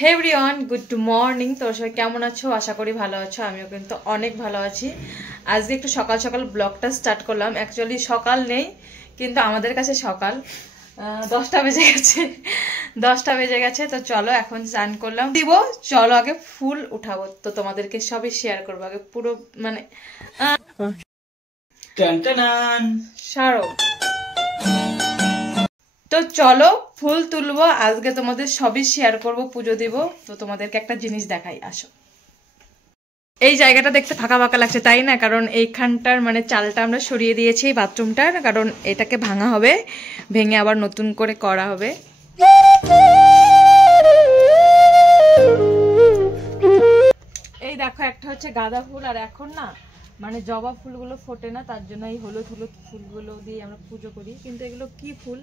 হে everyone, good morning. তোর সবাই কেমন আছো? আশা করি ভালো আছো। আমিও কিন্তু অনেক ভালো আছি। আজকে একটু সকাল সকাল ব্লগটা স্টার্ট করলাম। অ্যাকচুয়ালি সকাল নেই, কিন্তু আমাদের কাছে সকাল 10টা বেজে গেছে। 10টা বেজে গেছে। তো চলো এখন স্নান করলাম দিব। চলো আগে ফুল উঠাবো, তো তোমাদেরকে সবই শেয়ার করবো। আগে পুরো মানে সারো। তো চলো ফুল তুলবো আজকে, তোমাদের সবই শেয়ার করব, পুজো দিব। তো তোমাদেরকে একটা জিনিস দেখাই, আসো। এই জায়গাটা দেখতে ফাঁকা ফাঁকা লাগছে, তাই না? কারণ এইখানটার মানে চালটা আমরা সরিয়ে দিয়েছি বাথরুমটার, কারণ এটাকে ভাঙা হবে, ভেঙে আবার নতুন করে করা হবে। এই দেখো, একটা হচ্ছে গাঁদা ফুল, আর এখন না মানে জবা ফুলগুলো ফোটে না, তার জন্য এই হলুদ হলুদ ফুলগুলো দিয়ে আমরা পুজো করি। কিন্তু এগুলো কি ফুল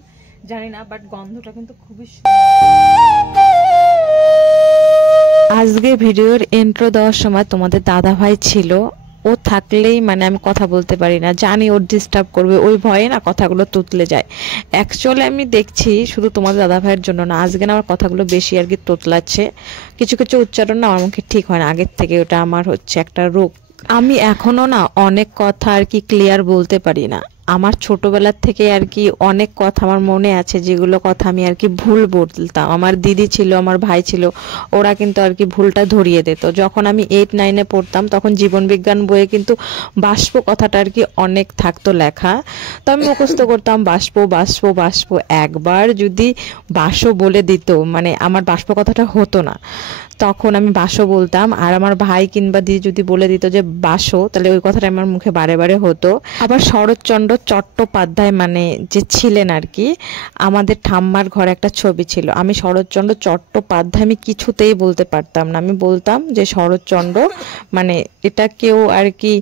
জানি না, বাট গন্ধটা কিন্তু খুবই আজকে ভিডিওর ইন্ট্রো দেওয়ার সময় তোমাদের দাদা ভাই ছিল। ও থাকলেই মানে আমি কথা বলতে পারি না, জানি ওর ডিস্টার্ব করবে, ওই ভয়ে না কথাগুলো তুতলে যায়। অ্যাকচুয়ালি আমি দেখছি শুধু তোমাদের দাদা ভাইয়ের জন্য না, আজকে না আমার কথাগুলো বেশি আর কি তোতলাচ্ছে। কিছু কিছু উচ্চারণ না আমার মুখে ঠিক হয় না আগের থেকে, ওটা আমার হচ্ছে একটা রোগ। আমি এখনো না অনেক কথা আর কি ক্লিয়ার বলতে পারি না। আমার ছোটবেলার থেকে আর কি অনেক কথা আমার মনে আছে, যেগুলো কথা আমি আর কি ভুল বলতাম। আমার দিদি ছিল, আমার ভাই ছিল, ওরা কিন্তু আর কি ভুলটা ধরিয়ে দিত। যখন আমি 8-9-এ পড়তাম তখন জীবন বিজ্ঞান বইয়ে কিন্তু বাষ্প কথাটা আর কি অনেক থাকতো লেখা। তো আমি মুখস্থ করতাম বাষ্প বাষ্প বাষ্প। একবার যদি বাষ্প বলে দিত, মানে আমার বাষ্প কথাটা হতো না, তখন আমি বাসো বলতাম। আর আমার ভাই কিংবা দিদি যদি বলে দিত যে বাসো, তাহলে ওই কথাটা আমার মুখে বারে বারে হতো। আবার শরৎচন্দ্র চট্টোপাধ্যায় মানে যে ছিলেন আর কি, আমাদের ঠাম্মার ঘরে একটা ছবি ছিল। আমি শরৎচন্দ্র চট্টোপাধ্যায় আমি কিছুতেই বলতে পারতাম না। আমি বলতাম যে শরৎচন্দ্র, মানে এটা কেউ আর কি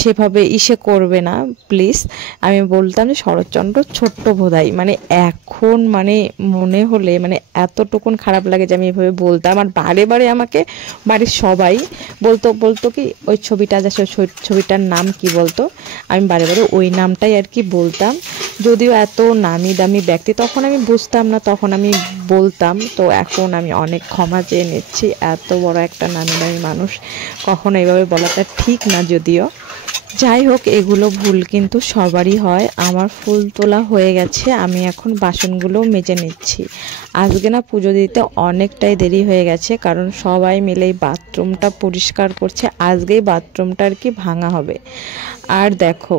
সেভাবে ইসে করবে না প্লিজ। আমি বলতাম যে শরৎচন্দ্র ছোট্টোপাধ্যায়। মানে এখন মানে মনে হলে মানে এতটুকুন খারাপ লাগে যে আমি এভাবে বলতাম। আর বারে বারে আমাকে বাড়ির সবাই বলতো কি ওই ছবিটা যা, ছবিটার নাম কি বলতো, আমি বারে বারে ওই নামটাই আর কি বলতাম। যদিও এত নামি দামি ব্যক্তি, তখন আমি বুঝতাম না, তখন আমি বলতাম। তো এখন আমি অনেক ক্ষমা চেয়ে নিচ্ছি, এত বড় একটা নামি দামি মানুষ কখনো এইভাবে বলাটা ঠিক না। যদিও যাই হোক, এগুলো ভুল কিন্তু সবারই হয়। আমার ফুল তোলা হয়ে গেছে, আমি এখন বাসনগুলো মেজে নিচ্ছি। আজকে না পুজো দিতে অনেকটাই দেরি হয়ে গেছে, কারণ সবাই মিলে এই বাথরুমটা পরিষ্কার করছে। আজকেই বাথরুমটা আর কি ভাঙা হবে। আর দেখো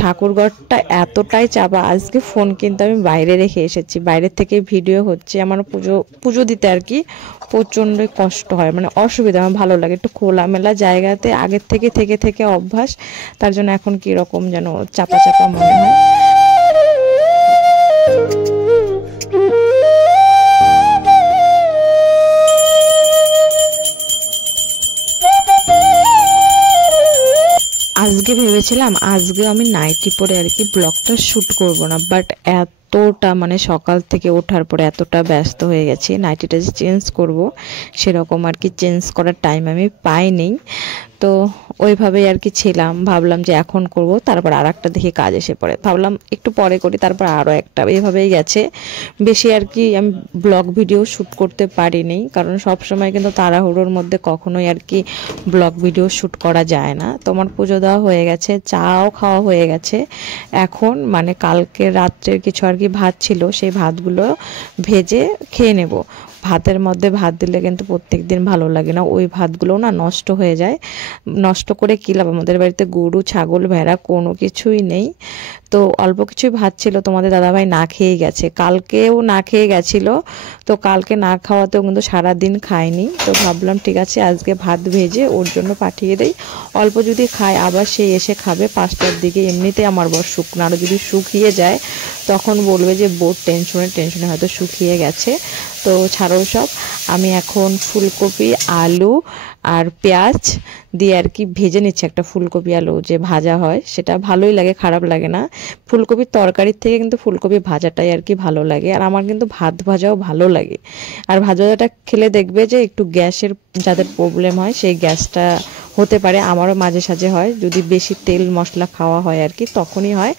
ঠাকুরঘরটা এতটাই চাপা, আজকে ফোন কিন্তু আমি বাইরে রেখে এসেছি, বাইরের থেকে ভিডিও হচ্ছে। আমার পুজো দিতে আর কি প্রচণ্ড কষ্ট হয়, মানে অসুবিধা। আমার ভালো লাগে একটু খোলামেলা জায়গাতে, আগের থেকে থেকে থেকে অভ্যাস, তার জন্য এখন কীরকম যেন চাপা চাপা মনে হয়। আজকে ভেবেছিলাম আজকেও আমি নাইটি পরে আর কি ব্লগটা শ্যুট করব না, বাট এতটা মানে সকাল থেকে ওঠার পরে এতটা ব্যস্ত হয়ে গেছি, নাইটিটা যে চেঞ্জ করব সেরকম আর কি চেঞ্জ করার টাইম আমি পাইনি। তো ওইভাবেই আর কি ছিলাম, ভাবলাম যে এখন করব, তারপর আর একটা দেখে কাজ এসে পড়ে, ভাবলাম একটু পরে করি, তারপর আরও একটা, এইভাবেই গেছে। বেশি আর কি আমি ব্লগ ভিডিও শ্যুট করতে পারিনি, কারণ সব সময় কিন্তু তাড়াহুড়োর মধ্যে কখনোই আর কি ব্লগ ভিডিও শ্যুট করা যায় না। তোমার পুজো দেওয়া হয়ে গেছে, চাও খাওয়া হয়ে গেছে। এখন মানে কালকে রাত্রের কিছু আর কি ভাত ছিল, সেই ভাতগুলো ভেজে খেয়ে নেব। ভাতের মধ্যে ভাত দিলে কিন্তু প্রত্যেক দিন ভালো লাগে না, ওই ভাতগুলো না নষ্ট হয়ে যায়। নষ্ট করে কী লাভ, আমাদের বাড়িতে গরু ছাগল ভেড়া কোনো কিছুই নেই। তো অল্প কিছুই ভাত ছিল, তোমাদের দাদাভাই না খেয়ে গেছে, কালকেও না খেয়ে গেছিলো। তো কালকে না খাওয়াতেও কিন্তু সারাদিন খায়নি। তো ভাবলাম ঠিক আছে আজকে ভাত ভেজে ওর জন্য পাঠিয়ে দেই, অল্প যদি খায় আবার সে এসে খাবে 5টার দিকে। এমনিতে আমার বর শুকনো, আরও যদি শুকিয়ে যায় তখন বলবে যে বোর টেনশনে হয়তো শুকিয়ে গেছে। তো ছাড়ো সব, আমি এখন ফুলকপি আলু আর পেঁয়াজ দিয়ে আর কি ভেজে নিচ্ছি। একটা ফুলকপি আলু যে ভাজা হয় সেটা ভালোই লাগে, খারাপ লাগে না। ফুলকপির তরকারির থেকে কিন্তু ফুলকপি ভাজাটাই আর কি ভালো লাগে। আর আমার কিন্তু ভাত ভাজাও ভালো লাগে। আর ভাজাটা খেলে দেখবে যে একটু গ্যাসের যাদের প্রবলেম হয় সেই গ্যাসটা হতে পারে, আমারও মাঝে সাঝে হয়, যদি বেশি তেল মশলা খাওয়া হয় আর কি তখনই হয়,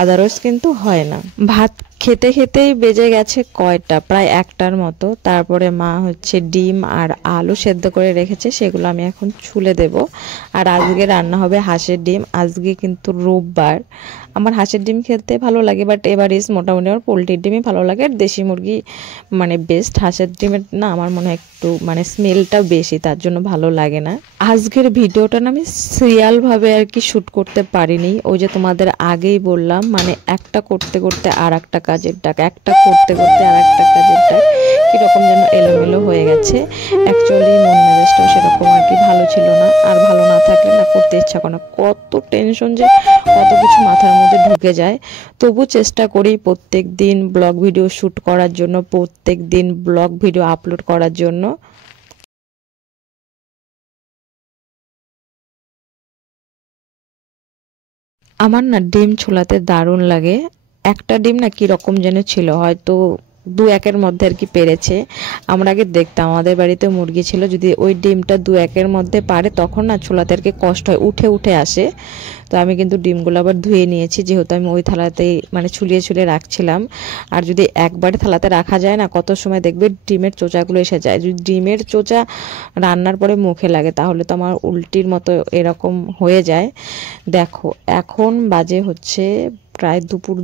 আদারওয়াইজ কিন্তু হয় না। ভাত খেতে খেতেই বেজে গেছে কয়টা, প্রায় 1টার মতো। তারপরে মা হচ্ছে ডিম আর আলু সেদ্ধ করে রেখেছে, সেগুলো আমি এখন ছুলে দেব। আর আজকে রান্না হবে হাঁসের ডিম। আজকে কিন্তু রোববার। আমার হাঁসের ডিম খেতে ভালো লাগে, বাট এভারেজ মোটামুটি আমার পোলট্রির ডিমই ভালো লাগে। আর দেশি মুরগি মানে বেস্ট। হাঁসের ডিমের না আমার মনে হয় একটু মানে স্মেলটা বেশি, তার জন্য ভালো লাগে না। আজকের ভিডিওটা না আমি সিরিয়ালভাবে আর কি শ্যুট করতে পারিনি। ওই যে তোমাদের আগেই বললাম, মানে একটা করতে করতে আর একটা কাজের ডাক, একটা করতে করতে আর একটা কাজের ডাক, কীরকম যেন এলোমেলো হয়ে গেছে। অ্যাকচুয়ালি মন মেজাজটাও সেরকম আর কি ভালো ছিল না। আর ভালো না থাকলে না করতে ইচ্ছা করে না। কত টেনশন যে কত কিছু মাথার মধ্যে ঢুকে যায়। তবু চেষ্টা করি প্রত্যেক দিন ব্লগ ভিডিও শ্যুট করার জন্য, প্রত্যেক দিন ব্লগ ভিডিও আপলোড করার জন্য। আমার না ডিম ছোলাতে দারুণ লাগে। একটা ডিম না কীরকম যেন ছিল, হয়তো 2-1-এর মধ্যে আর কি পেরেছে। আমরা আগে দেখতাম আমাদের বাড়িতে মুরগি ছিল, যদি ওই ডিমটা 2-1-এর মধ্যে পারে তখন না ছোলাতে আর কি কষ্ট হয়, উঠে উঠে আসে। তো আমি কিন্তু ডিমগুলো আবার ধুয়ে নিয়েছি, যেহেতু আমি ওই থালাতেই মানে ছুলিয়ে ছুলিয়ে রাখছিলাম। আর যদি একবারে থালাতে রাখা যায় না, কত সময় দেখবে ডিমের চোচাগুলো এসে যায়। যদি ডিমের চোচা রান্নার পরে মুখে লাগে তাহলে তো আমার উল্টির মতো এরকম হয়ে যায়। দেখো এখন বাজে হচ্ছে প্রায় দুপুর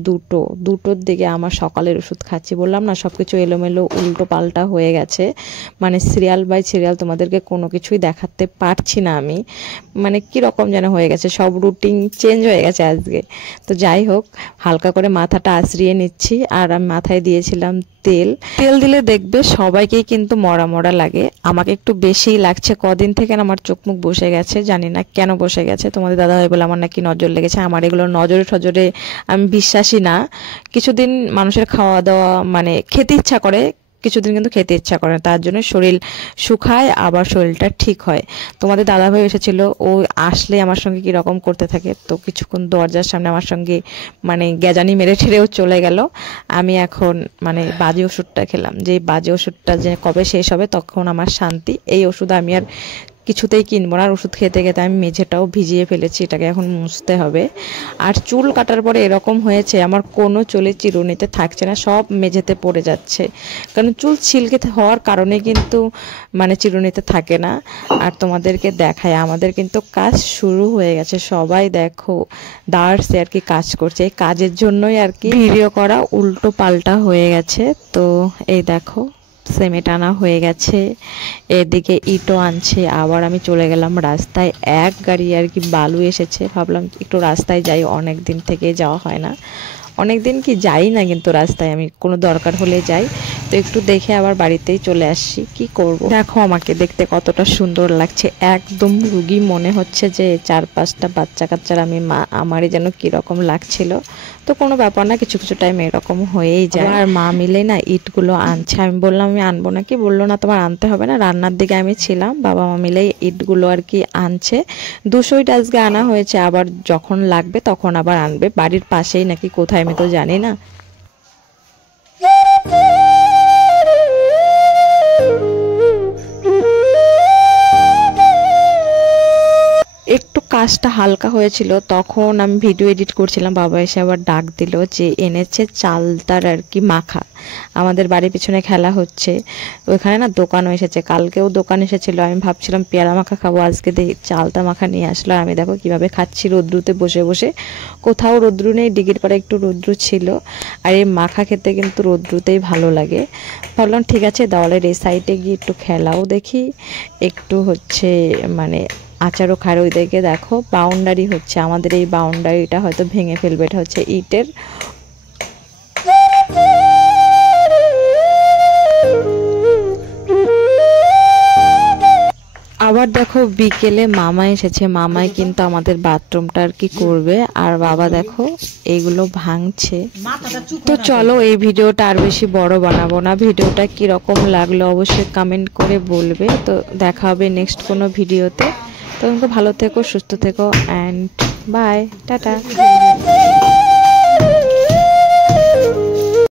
2টোর দিকে। আমার সকালের ওষুধ খাচ্ছি, বললাম না সব কিছু এলোমেলো উল্টো পাল্টা হয়ে গেছে। মানে সিরিয়াল বাই সিরিয়াল তোমাদেরকে কোনো কিছুই দেখাতে পারছি না আমি, মানে কীরকম যেন হয়ে গেছে, সব রুটিন চেঞ্জ হয়ে গেছে আজকে। তো যাই হোক, হালকা করে মাথাটা আঁচড়িয়ে নিচ্ছি। আর আমি মাথায় দিয়েছিলাম তেল দিলে দেখবে সবাইকেই কিন্তু মরা মরা লাগে। আমাকে একটু বেশিই লাগছে, কদিন থেকে আমার চোখ মুখ বসে গেছে, জানি না কেন বসে গেছে। তোমাদের দাদা ভাই বলে আমার নাকি নজর লেগেছে। আমার এগুলো নজরে টজরে আমি বিশ্বাসী না। কিছুদিন মানুষের খাওয়া দাওয়া মানে খেতে ইচ্ছা করে, কিছুদিন কিন্তু খেতে ইচ্ছা করে না, তার জন্য শরীর শুকায় আবার শরীরটা ঠিক হয়। তোমাদের দাদাভাই এসেছিল, ও আসলে আমার সঙ্গে কীরকম করতে থাকে। তো কিছুক্ষণ দরজার সামনে আমার সঙ্গে মানে গ্যাজানি মেরে ঠেরেও চলে গেল। আমি এখন মানে বাজে ওষুধটা খেলাম, যে বাজে ওষুধটা যে কবে শেষ হবে তখন আমার শান্তি। এই ওষুধ আমি আর কিছুতেই কিনবো না। আর ওষুধ খেতে খেতে আমি মেঝেটাও ভিজিয়ে ফেলেছি, এটাকে এখন মুছতে হবে। আর চুল কাটার পরে এরকম হয়েছে, আমার কোনো চুলে চিরুনিতে থাকছে না, সব মেঝেতে পড়ে যাচ্ছে। কারণ চুল ছিলকে হওয়ার কারণে কিন্তু মানে চিরুনিতে থাকে না। আর তোমাদেরকে দেখায় আমাদের কিন্তু কাজ শুরু হয়ে গেছে। সবাই দেখো দাঁড়সে আর কি কাজ করছে, এই কাজের জন্যই আর কি ভিডিও করা উল্টো পাল্টা হয়ে গেছে। তো এই দেখো সিমেন্ট আনা হয়ে গেছে, এদিকে ইটও আনছে। আবার আমি চলে গেলাম রাস্তায়, এক গাড়ি আর কি বালু এসেছে। ভাবলাম একটু রাস্তায় যাই, অনেক দিন থেকে যাওয়া হয় না, অনেক দিন কি যাই না কিন্তু রাস্তায়, আমি কোনো দরকার হলে যাই। তো একটু দেখে আবার বাড়িতেই চলে আসছি। কি করব, দেখো আমাকে দেখতে কতটা সুন্দর লাগছে, একদম রুগী মনে হচ্ছে যে 4-5টা বাচ্চা কাচ্চার আমি মা। আমারই যেন কীরকম লাগছিল। তো কোনো ব্যাপার না, কিছু কিছু টাইম এরকম হয়েই যায়। আর মা মিলে না ইটগুলো আনছে। আমি বললাম আমি আনবো নাকি, বললো না তোমার আনতে হবে না, রান্নার দিকে আমি ছিলাম। বাবা মা মিলে ইটগুলো আর কি আনছে। 200 ইট আজকে আনা হয়েছে, আবার যখন লাগবে তখন আবার আনবে। বাড়ির পাশেই নাকি কোথায় আমি তো জানি না। একটু কাজটা হালকা হয়েছিল, তখন আমি ভিডিও এডিট করছিলাম। বাবা এসে আবার ডাক দিল যে এনেছে চালতার আর কি মাখা। আমাদের বাড়ির পিছনে খেলা হচ্ছে, ওইখানে না দোকানও এসেছে, কালকেও দোকান এসেছিল। আমি ভাবছিলাম পেয়ারা মাখা খাবো, আজকে দেখি চালতা মাখা নিয়ে আসলো। আমি দেখো কিভাবে খাচ্ছি রোদ্রুতে বসে বসে। কোথাও রোদ্রু নেই, ডিগির পাড়ে একটু রোদ্রু ছিল। আর এই মাখা খেতে কিন্তু রোদ্রুতেই ভালো লাগে। ভাবলাম ঠিক আছে দেওয়ালের এই সাইডে গিয়ে একটু খেলাও দেখি, একটু হচ্ছে মানে আচারও খায়। ওই দিকে দেখো বাউন্ডারি হচ্ছে, আমাদের এই বাউন্ডারিটা হয়তো ভেঙে ফেলবে। এটা হচ্ছে ইটের। আবার দেখো বিকেলে মামা এসেছে, মামাই কিন্তু আমাদের বাথরুমটা আর কি করবে। আর বাবা দেখো এইগুলো ভাঙছে। তো চলো এই ভিডিওটা আর বেশি বড় বানাবো না। ভিডিওটা কিরকম লাগলো অবশ্যই কমেন্ট করে বলবে। তো দেখা হবে নেক্সট কোনো ভিডিওতে। তো ভালো থেকো, সুস্থ থেকো, অ্যান্ড বাই, টাটা।